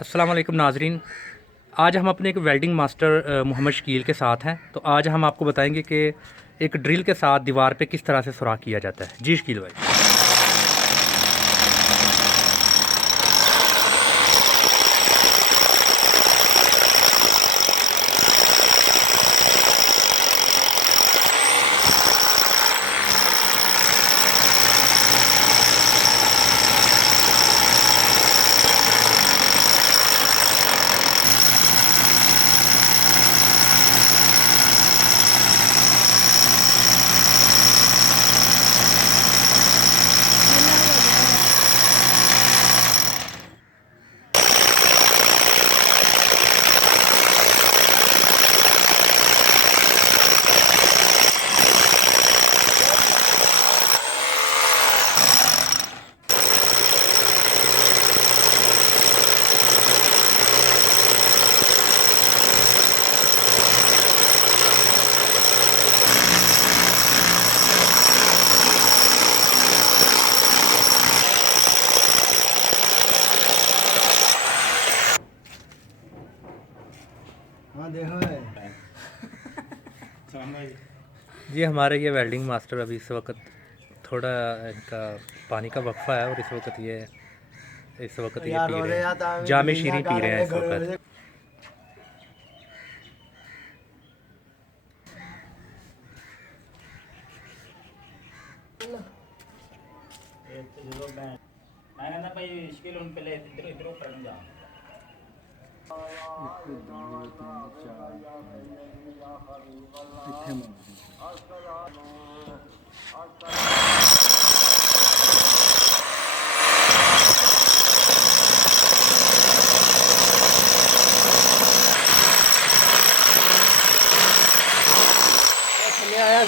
अस्सलाम वालेकुम नाजरीन। आज हम अपने एक वेल्डिंग मास्टर मोहम्मद शकील के साथ हैं। तो आज हम आपको बताएंगे कि एक ड्रिल के साथ दीवार पे किस तरह से सुराख किया जाता है। जी शकील भाई। हाँ देखो है। जी हमारे ये वेल्डिंग मास्टर अभी इस वक्त थोड़ा इनका पानी का वक्फा है और इस वक्त ये पी रहे हैं, जामे शीरी पी रहे हैं इस वक्त। मैं कहना भाई मुश्किल उन पहले इधर इधर ऊपर नहीं जा आया